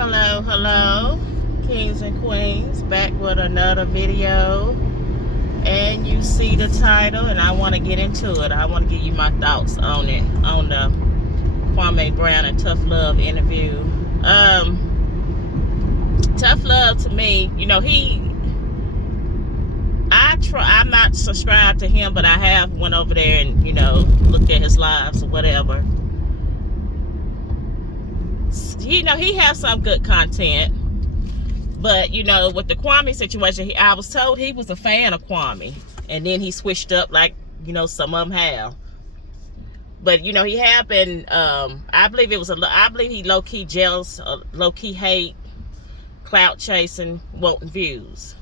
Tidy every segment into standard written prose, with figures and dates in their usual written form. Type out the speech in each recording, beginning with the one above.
Hello, hello, kings and queens, back with another video. And you see the title, and I want to get into it. I want to give you my thoughts on it, on the Kwame Brown and ToughLove interview. ToughLove, to me, you know, I'm not subscribed to him, but I have went over there and, you know, looked at his lives or whatever. You know, he has some good content, but you know, with the Kwame situation, I was told he was a fan of Kwame, and then he switched up, like, you know, some of them have. But you know, he have been, I believe he low-key jealous, low-key hate, clout chasing, wanting views.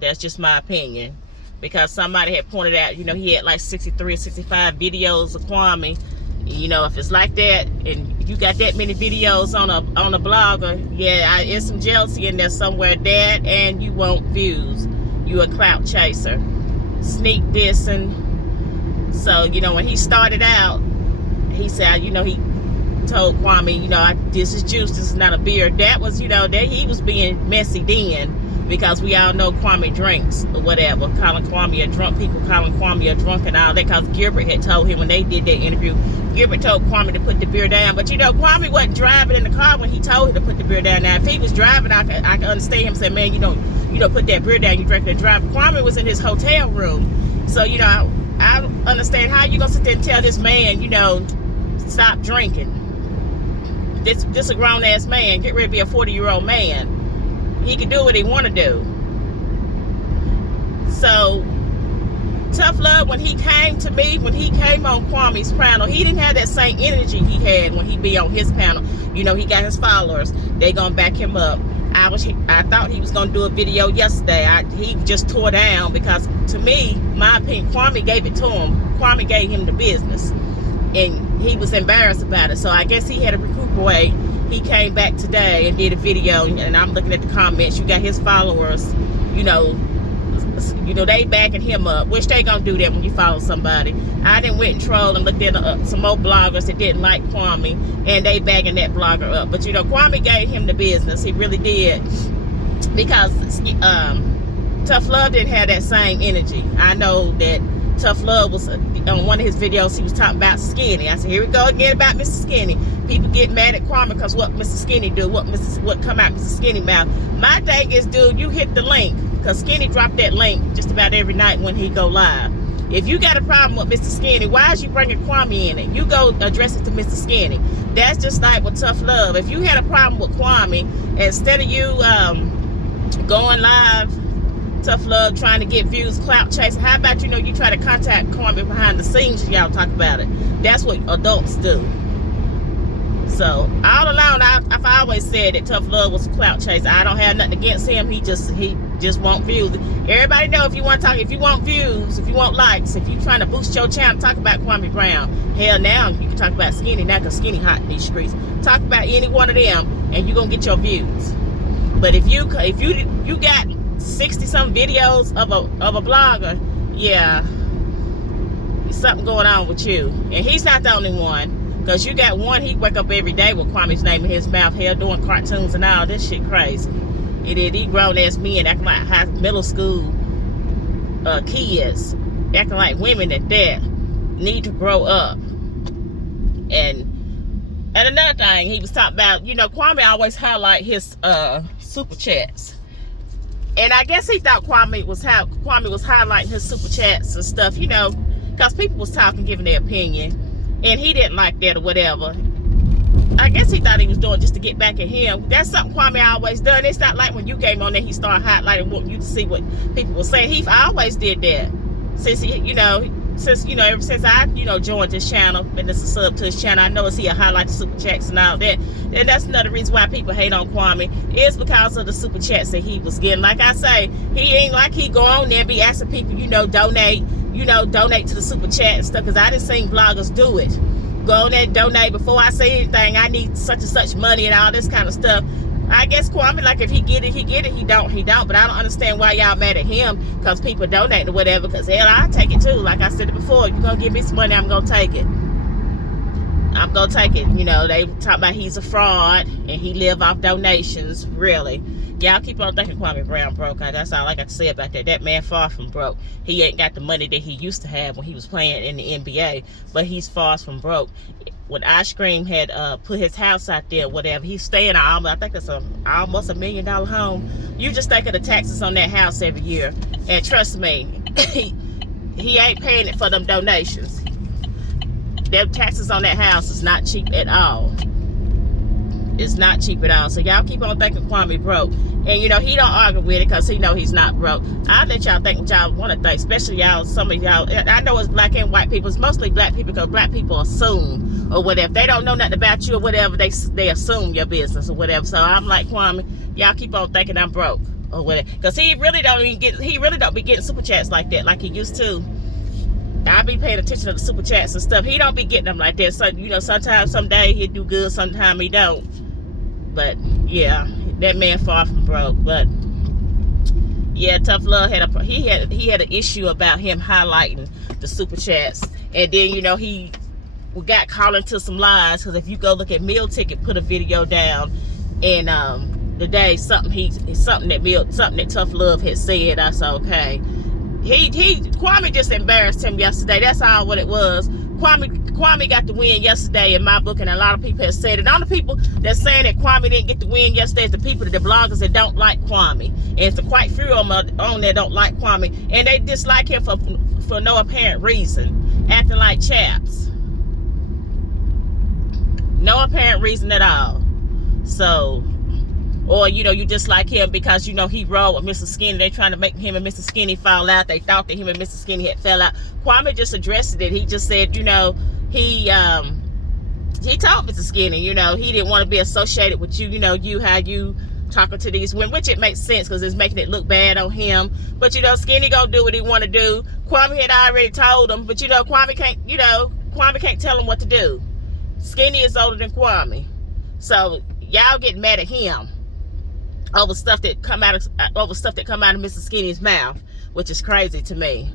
That's just my opinion, because somebody had pointed out, you know, he had like 63 or 65 videos of Kwame. You know, if it's like that and you got that many videos on a blogger, yeah, it's some jealousy in there somewhere. That, and you want views. You a clout chaser, sneak dissing. So you know, when he started out, he said, you know, he told Kwame, you know, this is juice, this is not a beer. That was, you know, that he was being messy then, because we all know Kwame drinks or whatever, calling Kwame a drunk, people calling Kwame a drunk and all that, because Gilbert had told him when they did that interview, Gilbert told Kwame to put the beer down. But you know, Kwame wasn't driving in the car when he told him to put the beer down. Now if he was driving, I could understand him saying, man, you don't put that beer down, you drink and drive. Kwame was in his hotel room, so you know, I understand how you gonna sit there and tell this man, you know, stop drinking. This a grown ass man, get ready to be a 40-year-old man. He can do what he want to do. So ToughLove, when he came to me, when he came on Kwame's panel, he didn't have that same energy he had when he be on his panel. You know, he got his followers, they gonna back him up. I thought he was gonna do a video yesterday. He just tore down, because to me, my opinion, Kwame gave it to him. Kwame gave him the business, and he was embarrassed about it. So I guess he had to recuperate. He came back today and did a video, and I'm looking at the comments. You got his followers, you know, they backing him up, which they gonna do that when you follow somebody. I done went and trolled and looked at some more bloggers that didn't like Kwame, and they bagging that blogger up. But you know, Kwame gave him the business. He really did, because ToughLove didn't have that same energy. I know that ToughLove was on one of his videos, he was talking about Skinny. I said, here we go again about Mr. Skinny. People get mad at Kwame because what Mr. Skinny do, what come out Mr. Skinny mouth. My thing is, dude, you hit the link, because Skinny dropped that link just about every night when he go live. If you got a problem with Mr. Skinny, why is you bringing Kwame in it? You go address it to Mr. Skinny. That's just like with ToughLove. If you had a problem with Kwame, instead of you going live, ToughLove trying to get views, clout chasing, how about, you know, you try to contact Kwame behind the scenes and y'all talk about it. That's what adults do. So all along, I've always said that ToughLove was a clout chaser. I don't have nothing against him. He just want views. Everybody know, if you want to talk, if you want views, if you want likes, if you trying to boost your channel, talk about Kwame Brown. Hell, now you can talk about Skinny now, because Skinny hot in these streets. Talk about any one of them, and you gonna get your views. But if you got 60-some videos of a blogger, yeah, there's something going on with you. And he's not the only one, because you got one, he wake up every day with Kwame's name in his mouth, hell, doing cartoons and all this shit crazy. He grown ass men acting like middle school kids, acting like women that need to grow up. And another thing he was talking about, you know, Kwame always highlight his super chats. And I guess he thought Kwame was highlighting his super chats and stuff, you know, because people was talking, giving their opinion, and he didn't like that or whatever. I guess he thought he was doing just to get back at him. That's something Kwame always done. It's not like when you came on there, he started highlighting, wanting you to see what people were saying. He always did that since ever since I, you know, joined his channel, and this is a sub to his channel. I noticed he highlight the super chats and all that. And that's another reason why people hate on Kwame, is because of the super chats that he was getting. Like I say, he ain't like he go on there and be asking people, you know, donate to the super chat and stuff, because I done seen bloggers do it. Go on there and donate before I say anything. I need such and such money and all this kind of stuff. I guess Kwame, like, if he get it, he get it. He don't. But I don't understand why y'all mad at him because people donate or whatever. Because hell, I take it too. Like I said it before, you're gonna give me some money, I'm gonna take it. I'm gonna take it. You know, they talk about he's a fraud and he live off donations. Really, y'all keep on thinking Kwame Brown broke. That's all I got to say about that. That man far from broke. He ain't got the money that he used to have when he was playing in the NBA, but he's far from broke. When Ice Cream had put his house out there, whatever, he's staying I think it's almost $1 million home. You just think of the taxes on that house every year, and trust me, he ain't paying it for them donations. Their taxes on that house is not cheap at all. It's not cheap at all. So y'all keep on thinking Kwame broke. And you know, he don't argue with it because he know he's not broke. I'll let y'all think what y'all want to think, especially y'all, some of y'all. I know it's black and white people. It's mostly black people because black people assume or whatever. If they don't know nothing about you or whatever, they assume your business or whatever. So I'm like, Kwame, y'all keep on thinking I'm broke or whatever. Because he really don't be getting super chats like that like he used to. I be paying attention to the super chats and stuff. He don't be getting them like that. So, you know, sometimes, someday he'll do good, sometimes he don't. But, yeah, that man far from broke. But, yeah, ToughLove had an issue about him highlighting the super chats. And then, you know, we got caught into some lies. Because if you go look at Meal Ticket, put a video down. And the day, something that ToughLove had said, I said, okay. Kwame just embarrassed him yesterday. That's all what it was. Kwame got the win yesterday in my book, and a lot of people have said it. All the people that's saying that Kwame didn't get the win yesterday is the people, the bloggers that don't like Kwame. And it's quite few of them on there don't like Kwame. And they dislike him for no apparent reason. Acting like chaps. No apparent reason at all. So, or, you know, you dislike him because, you know, he rode with Mr. Skinny. They trying to make him and Mr. Skinny fall out. They thought that him and Mr. Skinny had fell out. Kwame just addressed it. He just said, you know, he told Mr. Skinny, you know, he didn't want to be associated with you, you know, how you talking to these women, which it makes sense because it's making it look bad on him. But, you know, Skinny gonna do what he want to do. Kwame had already told him, but, you know, Kwame can't tell him what to do. Skinny is older than Kwame. So, y'all get mad at him over stuff that come out of Mr. Skinny's mouth, which is crazy to me.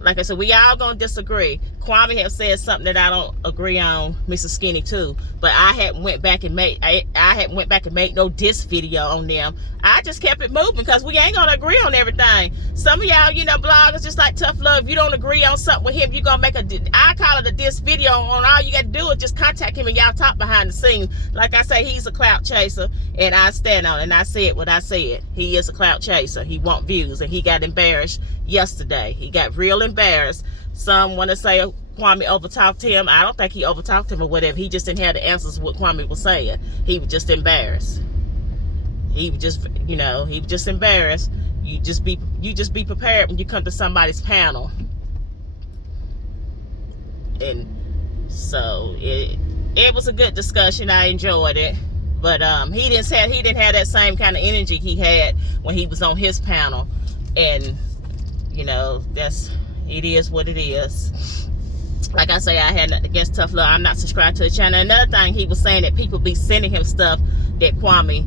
Like I said, we all gonna disagree. Kwame have said something that I don't agree on, Mr. Skinny too. But I hadn't went back and made no diss video on them. I just kept it moving because we ain't gonna agree on everything. Some of y'all, you know, bloggers just like ToughLove, if you don't agree on something with him, you gonna make I call it a diss video on. All you gotta do is just contact him and y'all talk behind the scenes. Like I say, he's a clout chaser and I stand on it, and I said what I said. He is a clout chaser. He want views, and he got embarrassed yesterday. He got real embarrassed. Some want to say Kwame overtalked him. I don't think he overtalked him or whatever. He just didn't have the answers what Kwame was saying. He was just embarrassed. He was just, you know, he was just embarrassed. You just be prepared when you come to somebody's panel. And so it was a good discussion. I enjoyed it. But he didn't have that same kind of energy he had when he was on his panel. And you know, it is what it is. Like I say, I had nothing against ToughLove. I'm not subscribed to the channel. Another thing, he was saying that people be sending him stuff that Kwame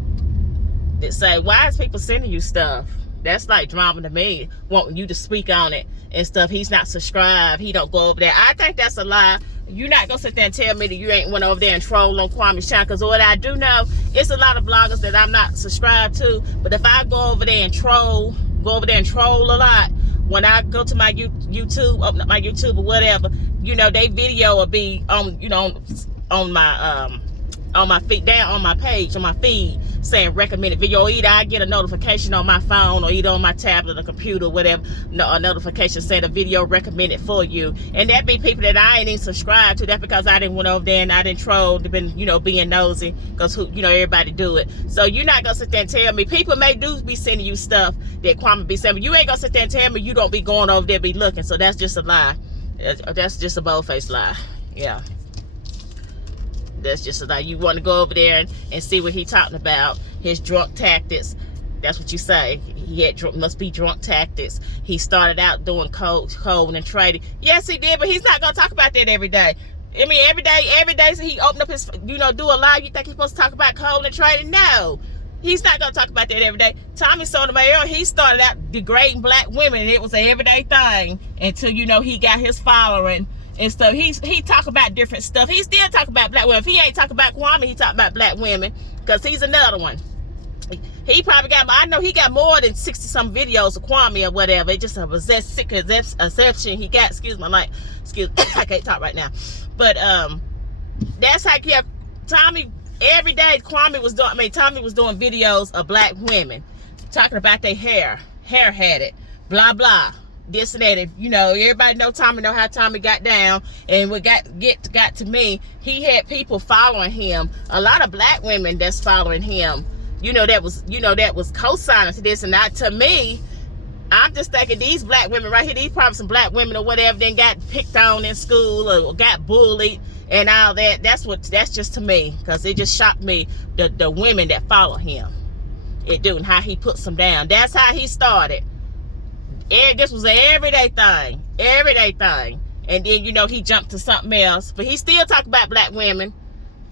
that say, why is people sending you stuff? That's like drama to me, wanting you to speak on it and stuff. He's not subscribed. He don't go over there. I think that's a lie. You're not gonna sit there and tell me that you ain't went over there and troll on Kwame's channel. Because what I do know, it's a lot of bloggers that I'm not subscribed to. But if I go over there and troll a lot, when I go to my YouTube, open up my YouTube or whatever, you know, they video will be on, you know, on my feed, down on my page, on my feed, saying recommended video. Or either I get a notification on my phone or either on my tablet or computer or whatever, a notification saying a video recommended for you. And that be people that I ain't even subscribed to. That's because I didn't went over there and I didn't troll, been, you know, being nosy, because you know, everybody do it. So you're not gonna sit there and tell me, people may do be sending you stuff that Kwame be sending, but you ain't gonna sit there and tell me you don't be going over there be looking. So that's just a lie. That's just a bold-faced lie. Yeah. That's just like, you want to go over there and see what he talking about, his drunk tactics. That's what you say. He had must be drunk tactics. He started out doing cold and trading. Yes, he did, but he's not gonna talk about that every day. I mean, every day so he opened up his, you know, do a live. You think he's supposed to talk about cold and trading? No, he's not gonna talk about that every day. Tommy Sotomayor, he started out degrading black women, and it was an everyday thing until, you know, he got his following. and stuff. He talk about different stuff. He still talk about black women. If he ain't talk about Kwame, he talk about black women, because he's another one. He probably got, I know he got more than 60 some videos of Kwame or whatever. It just a exception he got. Excuse my mic. Excuse, I can't talk right now. But that's how he kept Tommy every day. Kwame was doing, Tommy was doing videos of black women talking about their hair had it, blah blah, this and that. You know, everybody know Tommy, know how Tommy got down. And what got to me, he had people following him, a lot of black women that's following him, that was co-signing to this. And not to me, I'm just thinking these black women right here, these probably some black women or whatever, then got picked on in school or got bullied and all that. That's just to me, because it just shocked me, the women that follow him. It do, and how he puts them down. That's how he started. And this was an everyday thing. And then, he jumped to something else. But he still talk about black women.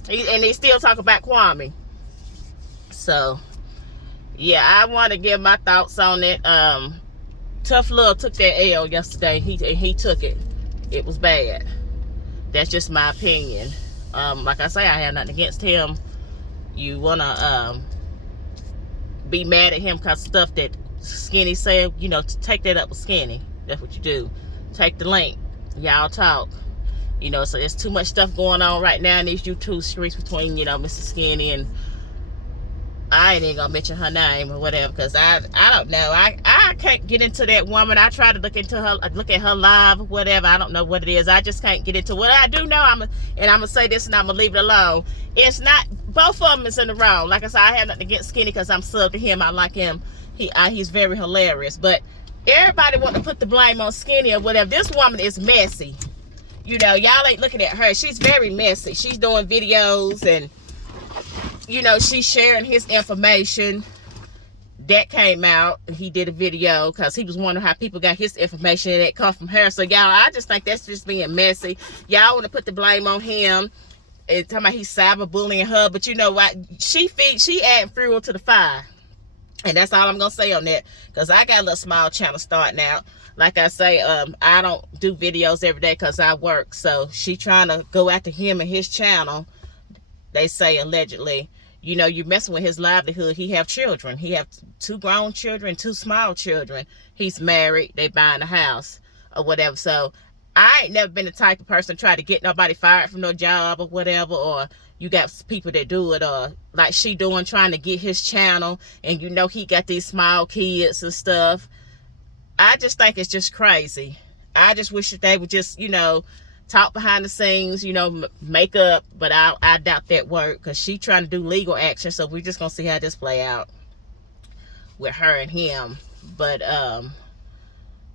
And they still talk about Kwame. So, yeah, I want to give my thoughts on it. ToughLove took that L yesterday. He took it. It was bad. That's just my opinion. Like I say, I have nothing against him. You want to be mad at him because stuff that Skinny said, take that up with Skinny. That's what you do. Take the link. Y'all talk. So there's too much stuff going on right now in these YouTube streets between, Mr. Skinny and, I ain't even gonna mention her name or whatever, because I don't know. I can't get into that woman. I try to look at her live or whatever. I don't know what it is. I just can't get into what I do know. I'm gonna say this and I'm gonna leave it alone. It's not, both of them is in the wrong. Like I said, I have nothing against Skinny because I'm sub to him. I like him. He's very hilarious. But everybody want to put the blame on Skinny or whatever. This woman is messy. Y'all ain't looking at her. She's very messy. She's doing videos and she's sharing his information. That came out. He did a video because he was wondering how people got his information, and it come from her. So y'all, I just think that's just being messy. Y'all want to put the blame on him and talking about he's cyberbullying her, but you know what? She adding fuel to the fire. And that's all I'm gonna say on that, because I got a little small channel starting out. Like I say, I don't do videos every day because I work. So she trying to go after him and his channel. They say allegedly, you're messing with his livelihood. He have children. He have 2 grown children, 2 small children. He's married. They buying a house or whatever. So I ain't never been the type of person to try to get nobody fired from no job or whatever. Or you got people that do it, or like she doing, trying to get his channel. And he got these small kids and stuff. I just think it's just crazy. I just wish that they would just, talk behind the scenes, make up, but I doubt that work, because she trying to do legal action. So we're just gonna see how this play out with her and him. But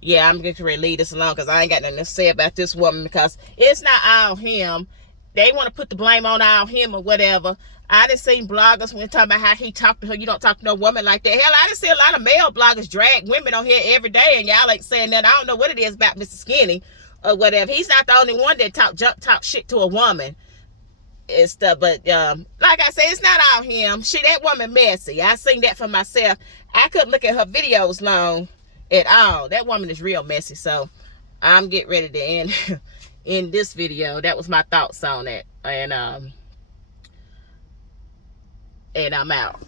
yeah, I'm going to leave this alone because I ain't got nothing to say about this woman, because it's not all him. They want to put the blame on all him or whatever. I done seen bloggers when talking about how he talked to her. You don't talk to no woman like that. Hell, I done see a lot of male bloggers drag women on here every day, and y'all ain't saying that. I don't know what it is about Mr. Skinny or whatever. He's not the only one that talk shit to a woman and stuff. But like I said, it's not all him. That woman messy. I seen that for myself. I couldn't look at her videos long at all. That woman is real messy. So I'm getting ready to end in this video. That was my thoughts on it. And I'm out.